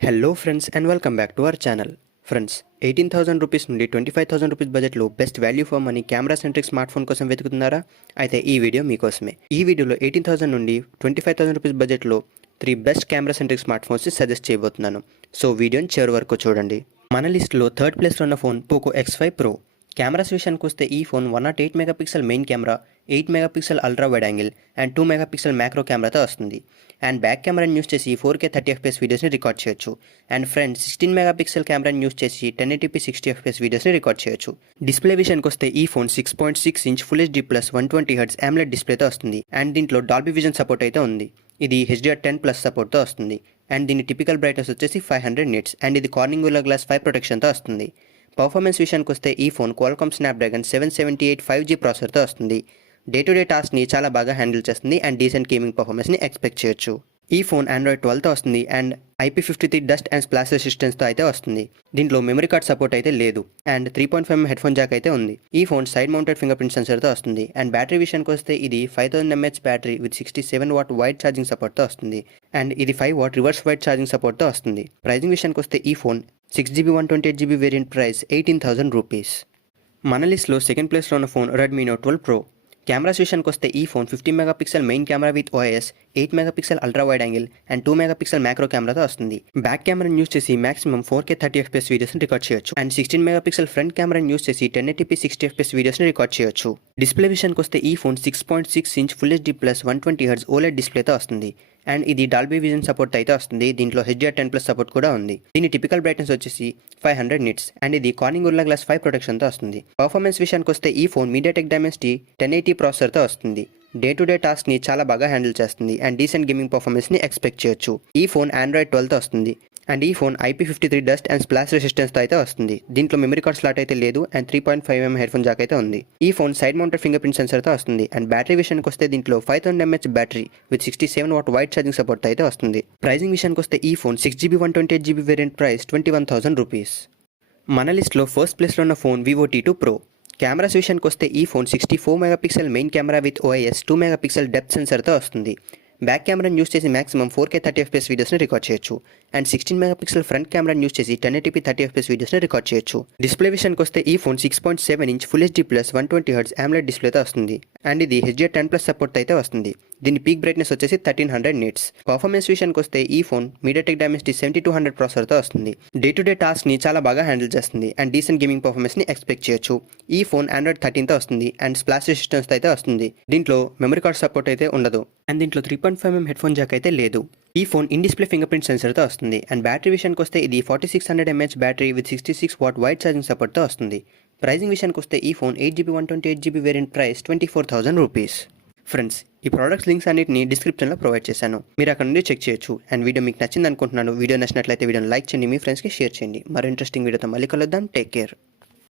Hello friends and welcome back to our channel. Friends, 18,000 rupees నుండి 25,000 rupees బడ్జెట్లో best value for money camera centric smart phone కోసం వెతుకుతున్నారా? అయితే ఈ video మీకోసమే. ఈ వీడియోలో 18,000 నుండి 25,000 రూపీస్ బడ్జెట్లో 3 best camera centric smart phones suggest చేయబోతున్నాను. సో వీడియోని చివరి వరకు చూడండి. మన లిస్టులో థర్డ్ ప్లేస్లో ఉన్న phone Poco X5 Pro. Cameras విషయానికి వస్తే ఈ phone 108 megapixel main camera, 8 megapixel ultra wide angle and 2 megapixel macro కెమెరాతో వస్తుంది. అండ్ బ్యాక్ కెమెరాని యూస్ చేసి 4K 30fps వీడియోస్ని రికార్డ్ చేయొచ్చు. అండ్ ఫ్రంట్ 16 మెగాపిక్సెల్ కెమెరాని యూస్ చేసి 1080p 60fps వీడియోస్ని రికార్డ్ చేయొచ్చు. డిస్ప్లే విషయానికి వస్తే ఈ phone 6.6 inch full HD plus 120Hz AMOLED డిస్ప్లేతో వస్తుంది. అండ్ దీంట్లో డాల్బీ విజన్ సపోర్ట్ అయితే ఉంది. ఇది HDR10+ సపోర్ట్తో వస్తుంది. అండ్ దీని టిపికల్ బ్రైట్నెస్ వచ్చేసి 500 nits అండ్ ఇది కార్నింగ్ గోరిల్లా గ్లాస్ 5 ప్రొటెక్షన్తో వస్తుంది. పర్ఫార్మెన్స్ విషయానికి వస్తే ఈ ఫోన్ క్వాల్కామ్ స్నాప్డ్రాగన్ 778 5G ప్రాసెసర్తో వస్తుంది. డే టు డే టాస్క్ని చాలా బాగా హ్యాండిల్ చేస్తుంది అండ్ డీసెంట్ గేమింగ్ పర్ఫార్మెన్స్ని ఎక్స్పెక్ట్ చేయొచ్చు. ఈ ఫోన్ Android 12తో వస్తుంది and IP53 dust and splash రెసిస్టెన్స్తో అయితే వస్తుంది. దీంట్లో మెమరీ కార్డ్ సపోర్ట్ అయితే లేదు and 3.5mm head phone Jack అయితే ఉంది. ఈ phone side mounted fingerprint సెన్సర్తో వస్తుంది. అండ్ బ్యాటరీ విషయానికి వస్తే ఇది 5000 mAh battery with 67 watt wired charging సపోర్ట్తో వస్తుంది. అండ్ ఇది 5 watt రివర్స్ వైడ్ ఛార్జింగ్ సపోర్ట్తో వస్తుంది. ప్రైజింగ్ విషయానికి వస్తే ఈ phone 6GB 128GB variant price 18,000 rupees. మన లిస్ట్లో సెకండ్ ప్లేస్లో ఉన్న phone Redmi note 12 Pro. Cameras విషయానికి వస్తే ఈ phone 50 megapixel main camera with OIS, 8 megapixel ultra wide angle and 2 megapixel macro కెమెరాతో వస్తుంది. బ్యాక్ కెమెరాని యూస్ చేసి మాక్సిమం 4K 30fps వీడియోస్ని రికార్డ్ చేయొచ్చు. అండ్ 16 మెగాపిక్సెల్ ఫ్రంట్ కెమెరాని యూస్ చేసి 1080p 60fps వీడియోస్ని రికార్డ్ చేయొచ్చు. డిస్ప్లే విషయానికి వస్తే ఈ phone 6.6 inch full HD plus 120Hz OLED డిస్ప్లేతో వస్తుంది. అండ్ ఇది డాల్బీ విజన్ సపోర్ట్ అయితే వస్తుంది. దీంట్లో HDR10+ సపోర్ట్ కూడా ఉంది. దీని టిపికల్ బ్రైట్నెస్ వచ్చేసి 500 nits అండ్ ఇది కార్నింగ్ గోరిల్లా గ్లాస్ 5 ప్రొటెక్షన్తో వస్తుంది. పర్ఫార్మెన్స్ విషయానికి వస్తే ఈ ఫోన్ MediaTek Dimensity 1080 ప్రాసెసర్తో వస్తుంది. డే టు డే టాస్క్ని చాలా బాగా హ్యాండిల్ చేస్తుంది అండ్ డీసెంట్ గేమింగ్ పర్ఫార్మెన్స్ని ఎక్స్పెక్ట్ చేయొచ్చు. ఈ ఫోన్ Android 12తో వస్తుంది అండ్ ఈ phone IP53 dust and splash రెసిస్టెన్స్తో అయితే వస్తుంది. దీంట్లో మెమరీ కార్డ్ స్లాట్ అయితే లేదు and 3.5mm head phone Jack అయితే ఉంది. ఈ phone side mounted fingerprint సెన్సర్తో వస్తుంది. అండ్ బ్యాటరీ విషయానికి వస్తే దీంట్లో 5000 mAh battery with 67 watt wired charging support అయితే వస్తుంది. ప్రైజింగ్ విషయానికి వస్తే ఈ phone 6GB 128GB variant price 21,000 rupees. మన లిస్ట్లో ఫస్ట్ ప్లేస్లో ఉన్న phone Vivo T2 Pro. Cameras విషయానికి వస్తే ఈ phone 64 megapixel main camera with OIS, 2 megapixel depth సెన్సర్తో వస్తుంది. బ్యాక్ కెమెరాని యూస్ చేసి మాక్సిమం 4K 30fps వీడియోస్ని రికార్డ్ చేయొచ్చు. అండ్ 16 మెగాపిక్సెల్ ఫ్రంట్ కెమెరాని యూస్ చేసి 1080p 30fps వీడియోస్ని రికార్డ్ చేయొచ్చు. డిస్ప్లే విషయానికి వస్తే ఈ phone 6.7 inch full HD plus 120Hz AMOLED డిస్ప్లేతో వస్తుంది. అండ్ ఇది HDR10+ సపోర్ట్ అయితే వస్తుంది. దీని పీక్ బ్రైట్నెస్ వచ్చేసి 1300 nits. పర్ఫార్మెన్స్ విషయానికి వస్తే ఈ ఫోన్ MediaTek Dimensity 7200 ప్రాసెసర్తో వస్తుంది. డే టు డే టాస్క్ని చాలా బాగా హ్యాండిల్ చేస్తుంది అండ్ డీసెంట్ గేమింగ్ పర్ఫార్మెన్స్ని ఎక్స్పెక్ట్ చేయొచ్చు. ఈ ఫోన్ Android 13తో వస్తుంది అండ్ స్ప్లాష్ రెసిస్టెన్స్తో అయితే వస్తుంది. దీంట్లో మెమరీ కార్డ్ సపోర్ట్ అయితే ఉండదు అండ్ దీంట్లో 3.5mm హెడ్ ఫోన్ జాక్ అయితే లేదు. ఈ phone in display fingerprint సెన్సర్తో వస్తుంది. అండ్ బ్యాటరీ విషయానికి వస్తే ఇది 4600 mAh battery with 66 watt wired charging సపోర్ట్తో వస్తుంది. ప్రైజింగ్ విషయానికి వస్తే ఈ phone 8GB 128GB variant price 24,000 rupees. Friends, ఈ ప్రోడక్ట్స్ లింక్స్ అన్నిటిని డిస్క్రిప్షన్లో ప్రొవైడ్ చేశాను. మీరు అక్కడ నుండి చెక్ చేయొచ్చు. అండ్ వీడియో మీకు నచ్చింది అనుకుంటున్నాను. వీడియో నచ్చినట్లయితే వీడియోని లైక్ చేయండి, మీ ఫ్రెండ్స్కి షేర్ చేయండి. మరో ఇంట్రెస్టింగ్ వీడియోతో మళ్ళీ కలుద్దాం. Take care.